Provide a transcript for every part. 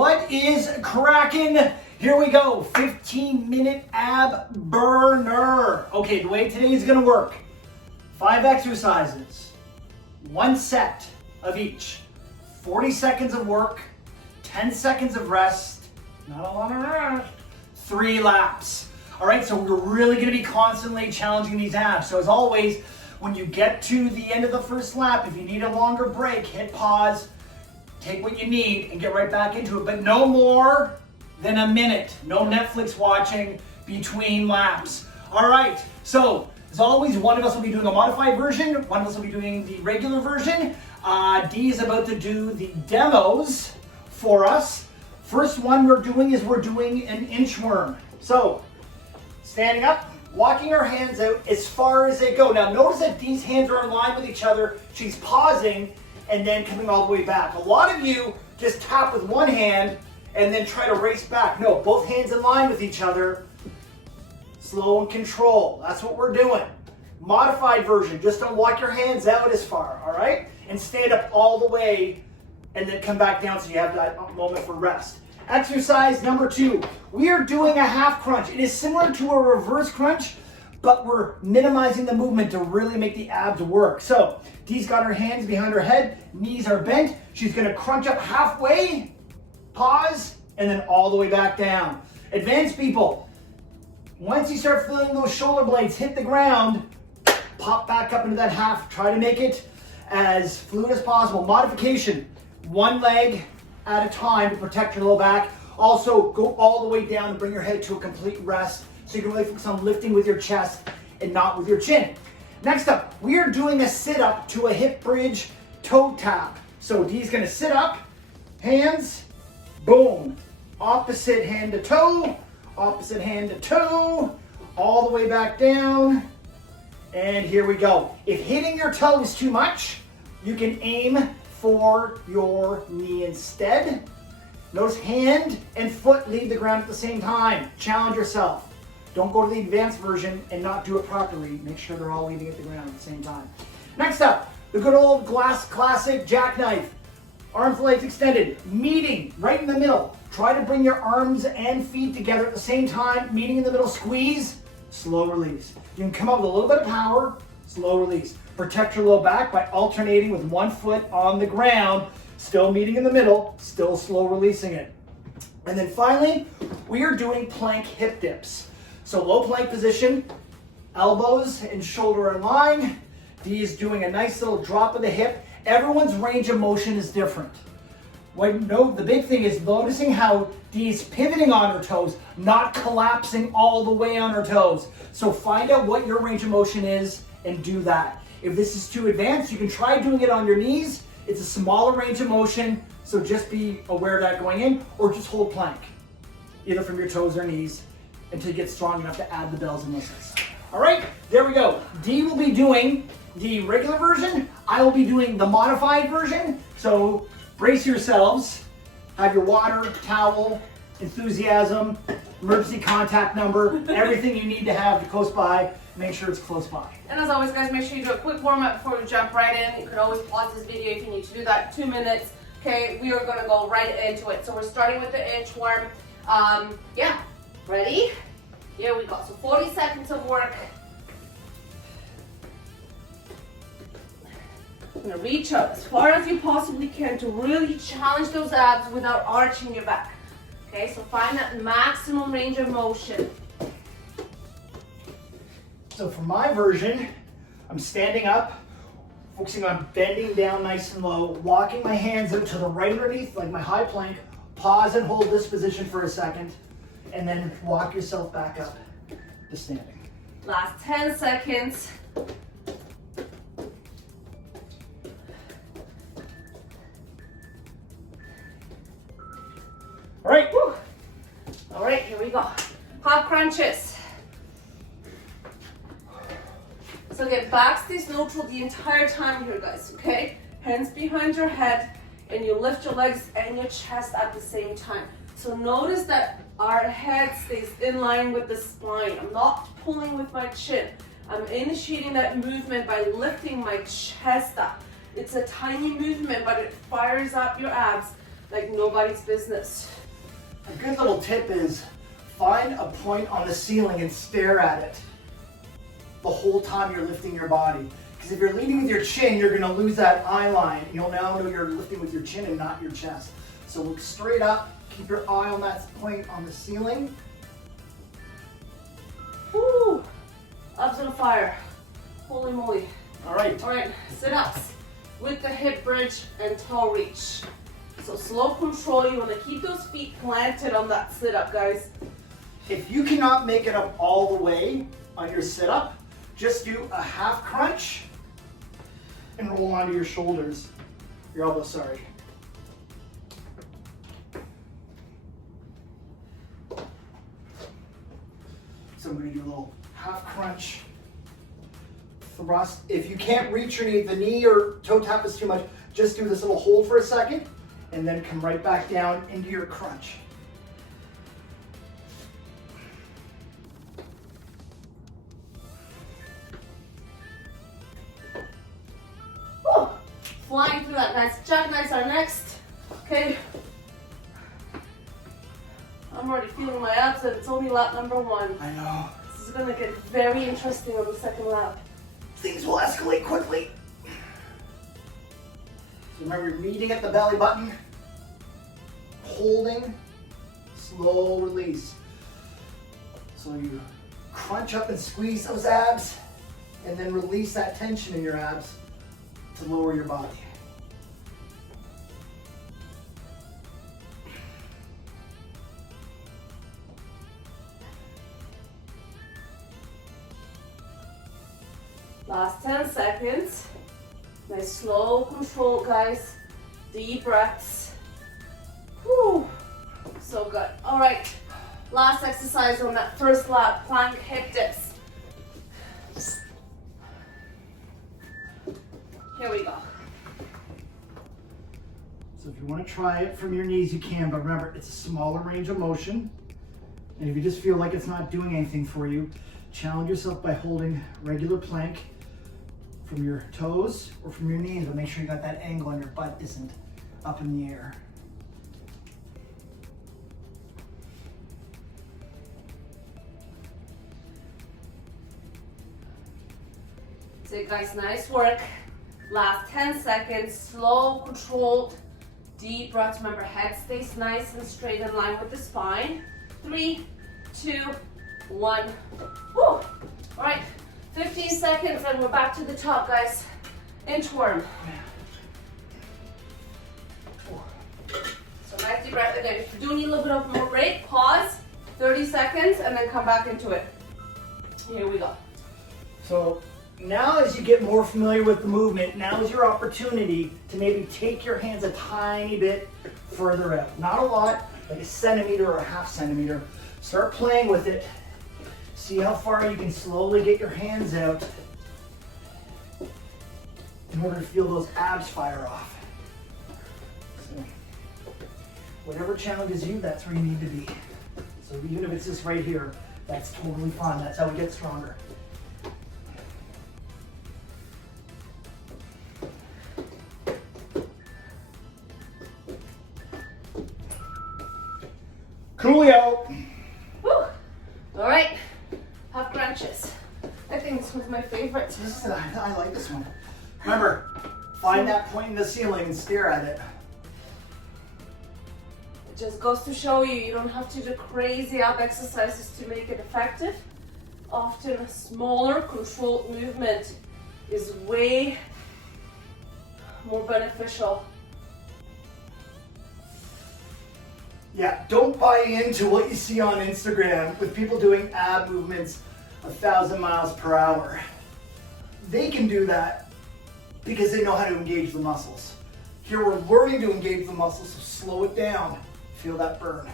What is cracking? Here we go, 15-minute ab burner. Okay, the way today is gonna work, 5 exercises, 1 set of each, 40 seconds of work, 10 seconds of rest, not a lot of rest, 3 laps. All right, so we're really gonna be constantly challenging these abs. So as always, when you get to the end of the first lap, if you need a longer break, hit pause, take what you need and get right back into it, but no more than a minute. No Netflix watching between laps. All right, so as always, one of us will be doing a modified version, one of us will be doing the regular version. Dee is about to do the demos for us. First one we're doing an inchworm. So, standing up, walking her hands out as far as they go. Now notice that Dee's hands are in line with each other. She's pausing and then coming all the way back. A lot of you just tap with one hand and then try to race back. No, both hands in line with each other. Slow and control. That's what we're doing. Modified version, just don't walk your hands out as far, all right? And stand up all the way and then come back down so you have that moment for rest. Exercise number 2. We are doing a half crunch. It is similar to a reverse crunch, but we're minimizing the movement to really make the abs work. So, Dee's got her hands behind her head, knees are bent. She's gonna crunch up halfway, pause, and then all the way back down. Advanced people, once you start feeling those shoulder blades hit the ground, pop back up into that half. Try to make it as fluid as possible. Modification, one leg at a time to protect your low back. Also, go all the way down and bring your head to a complete rest so you can really focus on lifting with your chest and not with your chin. Next up, we are doing a sit-up to a hip bridge toe tap. So Dee's gonna sit up, hands, boom. Opposite hand to toe, opposite hand to toe, all the way back down. And here we go. If hitting your toe is too much, you can aim for your knee instead. Notice hand and foot leave the ground at the same time. Challenge yourself. Don't go to the advanced version and not do it properly. Make sure they're all leaving at the ground at the same time. Next up, the good old classic jackknife. Arms and legs extended, meeting right in the middle. Try to bring your arms and feet together at the same time, meeting in the middle, squeeze, slow release. You can come up with a little bit of power, slow release. Protect your low back by alternating with one foot on the ground, still meeting in the middle, still slow releasing it. And then finally, we are doing plank hip dips. So low plank position, elbows and shoulder in line. Dee is doing a nice little drop of the hip. Everyone's range of motion is different. The big thing is noticing how Dee's pivoting on her toes, not collapsing all the way on her toes. So find out what your range of motion is and do that. If this is too advanced, you can try doing it on your knees. It's a smaller range of motion, so just be aware of that going in, or just hold plank, either from your toes or knees, until you get strong enough to add the bells and whistles. All right, there we go. Dee will be doing the regular version. I will be doing the modified version. So brace yourselves. Have your water, towel, enthusiasm, emergency contact number, everything you need to have close by. Make sure it's close by. And as always, guys, make sure you do a quick warm-up before we jump right in. You can always pause this video if you need to do that. 2 minutes. Okay, we are going to go right into it. So we're starting with the inchworm. Yeah, ready? Here we go. So 40 seconds of work. I'm going to reach up as far as you possibly can to really challenge those abs without arching your back. Okay, so find that maximum range of motion. So for my version, I'm standing up, focusing on bending down nice and low, walking my hands out to the right underneath, like my high plank. Pause and hold this position for a second, and then walk yourself back up to standing. Last 10 seconds. All right. Woo. All right, here we go. Half crunches. So get back stays neutral the entire time here, guys, okay? Hands behind your head, and you lift your legs and your chest at the same time. So notice that our head stays in line with the spine. I'm not pulling with my chin. I'm initiating that movement by lifting my chest up. It's a tiny movement, but it fires up your abs. like nobody's business. A good little tip is find a point on the ceiling and stare at it the whole time you're lifting your body. Because if you're leading with your chin, you're going to lose that eye line. You'll now know you're lifting with your chin and not your chest. So look straight up, keep your eye on that point on the ceiling. Woo! Abs on fire. Holy moly. All right. All right, sit-ups with the hip bridge and toe reach. So slow control, you want to keep those feet planted on that sit-up, guys. If you cannot make it up all the way on your sit-up, just do a half crunch and roll onto your shoulders, your elbows, sorry. So I'm going to do a little half crunch, thrust. If you can't reach your knee, the knee or toe tap is too much, just do this little hold for a second and then come right back down into your crunch. Woo! Flying through that, guys. Jackknives are next. Okay. I'm already feeling my abs and it's only lap number 1. I know. This is gonna get very interesting on the second lap. Things will escalate quickly. So remember, you're meeting at the belly button, holding, slow release. So you crunch up and squeeze those abs, and then release that tension in your abs to lower your body. Last 10 seconds. Nice slow control, guys. Deep breaths. Whew. So good. All right. Last exercise on that first lap, plank hip dips. Here we go. So if you want to try it from your knees, you can, but remember, it's a smaller range of motion. And if you just feel like it's not doing anything for you, challenge yourself by holding regular plank from your toes or from your knees, but make sure you got that angle and your butt isn't up in the air. So guys, nice work. Last 10 seconds, slow, controlled, deep breaths. Remember, head stays nice and straight in line with the spine. 3, 2, 1. Woo! All right, 15 seconds and we're back to the top, guys. Inchworm. So nice deep breath again. If you do need a little bit of more break, pause, 30 seconds, and then come back into it. Here we go. So now as you get more familiar with the movement, now is your opportunity to maybe take your hands a tiny bit further out. Not a lot, like a centimeter or a half centimeter. Start playing with it. See how far you can slowly get your hands out in order to feel those abs fire off. So, whatever challenges you, that's where you need to be. So even if it's just right here, that's totally fine. That's how we get stronger. Coolio. Woo! All right, half crunches. I think this one's my favorite. I like this one. Remember, find that point in the ceiling and stare at it. It just goes to show you, you don't have to do crazy ab exercises to make it effective. Often a smaller, controlled movement is way more beneficial. Yeah, don't buy into what you see on Instagram with people doing ab movements 1,000 miles per hour. They can do that because they know how to engage the muscles. Here we're learning to engage the muscles, so slow it down. Feel that burn.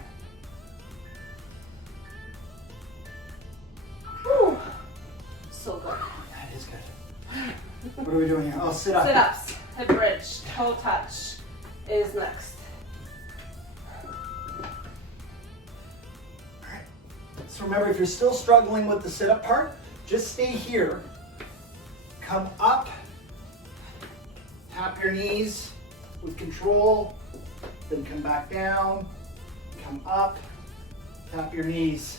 Whew. So good. That is good. What are we doing here? Oh, sit up. Sit-ups, hip bridge, toe touch is next. So remember, if you're still struggling with the sit-up part, just stay here. Come up, tap your knees with control, Then come back down, come up, tap your knees.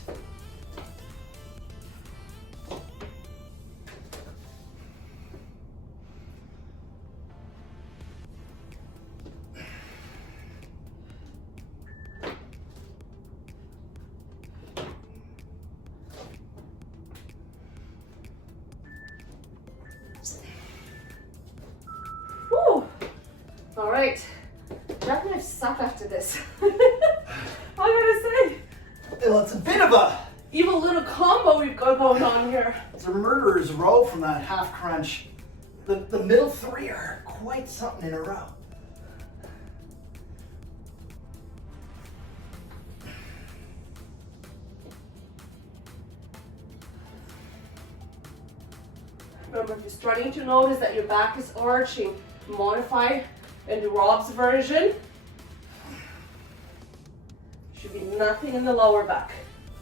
Whew. All right. Jackknife suck after this. I gotta say. Well, it's a bit of a Evil little combo we've got going on here. It's a murderer's row from that half crunch. The middle three are quite something in a row. Remember, if you're starting to notice that your back is arching, modify into Rob's version. Should be nothing in the lower back,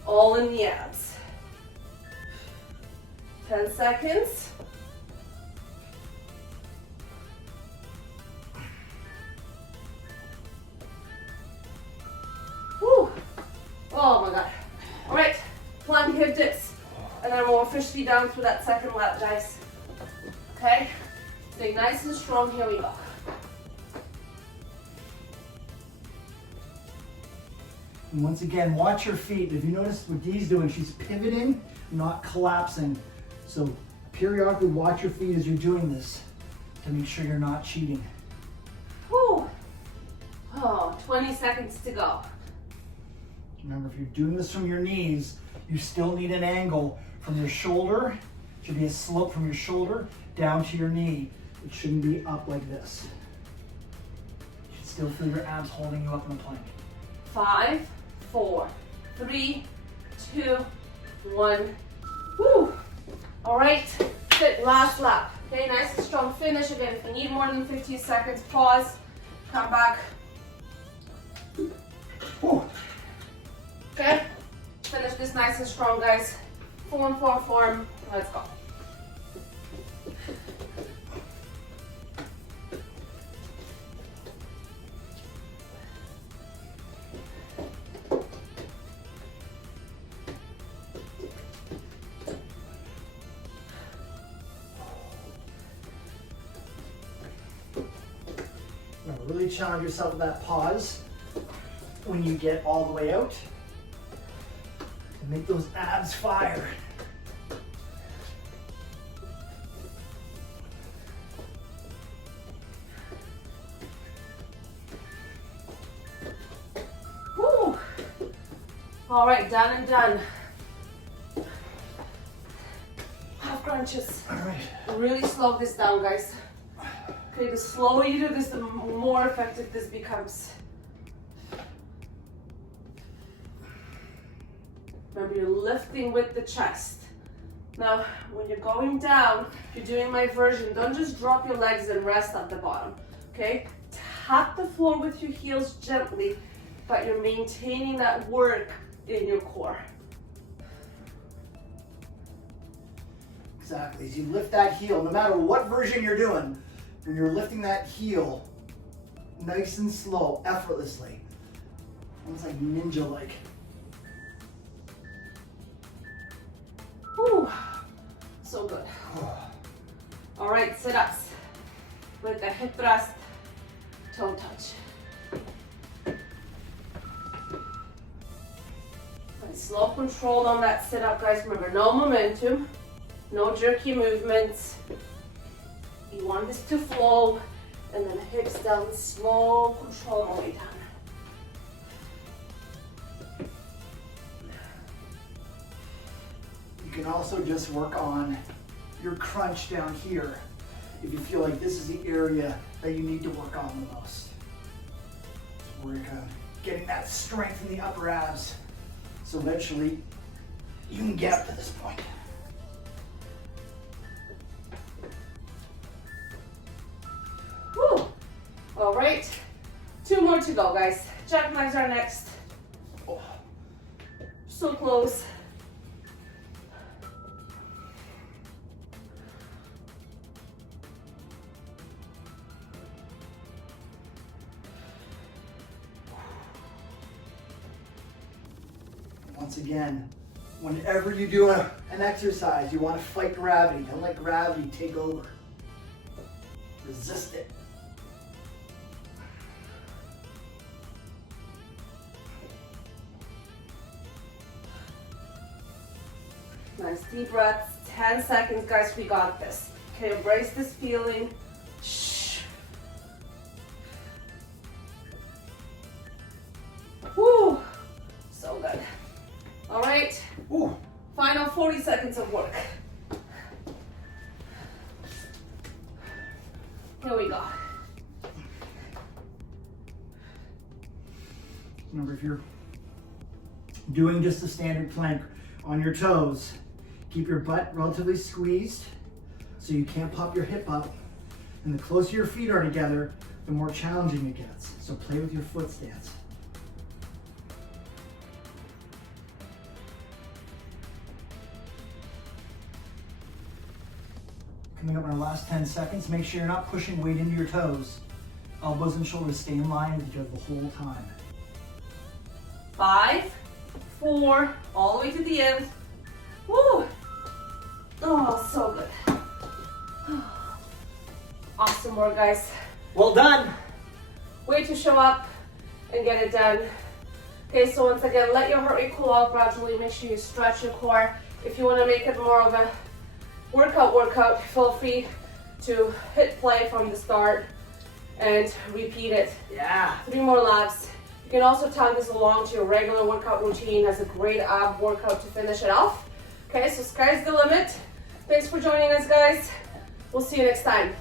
all in the abs. 10 seconds. Whew. Oh my God. All right, plank hip dips. And then we'll officially down through that second lap, guys. Okay? Stay nice and strong, here we go. And once again, watch your feet. If you notice what Dee's doing, she's pivoting, not collapsing. So periodically watch your feet as you're doing this to make sure you're not cheating. Whew. Oh, 20 seconds to go. Remember, if you're doing this from your knees, you still need an angle from your shoulder. It should be a slope from your shoulder down to your knee. It shouldn't be up like this. You should still feel your abs holding you up in the plank. 5, 4, 3, 2, 1. Woo! All right, sit, last lap. Okay, nice and strong finish. Again, if you need more than 15 seconds, pause, come back. Whew. Okay, finish this nice and strong, guys. Form, form, form. Let's go. Remember, really challenge yourself with that pause when you get all the way out. And make those abs fire. Woo! All right, done and done. Half crunches. All right. Really slow this down, guys. Okay, the slower you do this, the more effective this becomes. Remember, you're lifting with the chest. Now, when you're going down, if you're doing my version, don't just drop your legs and rest at the bottom, okay? Tap the floor with your heels gently, but you're maintaining that work in your core. Exactly. As you lift that heel, no matter what version you're doing, when you're lifting that heel, nice and slow, effortlessly, almost like ninja-like. Whew. So good. All right, sit-ups with the hip thrust, toe touch. And slow control on that sit-up, guys. Remember, no momentum, no jerky movements. You want this to flow, and then hips down, slow control all the way down. You can also just work on your crunch down here if you feel like this is the area that you need to work on the most. So we're kind of getting that strength in the upper abs so eventually you can get up to this point. Woo. All right, 2 more to go, guys. Jackknives are next. Oh. So close. Once again, whenever you do an exercise, you want to fight gravity. Don't let gravity take over. Resist it. Nice deep breaths. 10 seconds, guys. We got this. Okay, embrace this feeling. Shh. Woo. So good. All right. Ooh. Final 40 seconds of work. Here we go. Remember, if you're doing just a standard plank on your toes, keep your butt relatively squeezed so you can't pop your hip up. And the closer your feet are together, the more challenging it gets. So play with your foot stance. Coming up in our last 10 seconds, make sure you're not pushing weight into your toes. Elbows and shoulders stay in line with each other the whole time. 5, 4, all the way to the end. Woo! Oh, so good. Awesome work, guys. Well done. Way to show up and get it done. Okay, so once again, let your heart rate cool out gradually. Make sure you stretch your core. If you want to make it more of a workout, feel free to hit play from the start and repeat it. Yeah. 3 more laps. You can also tag this along to your regular workout routine as a great ab workout to finish it off. Okay, so sky's the limit. Thanks for joining us, guys. We'll see you next time.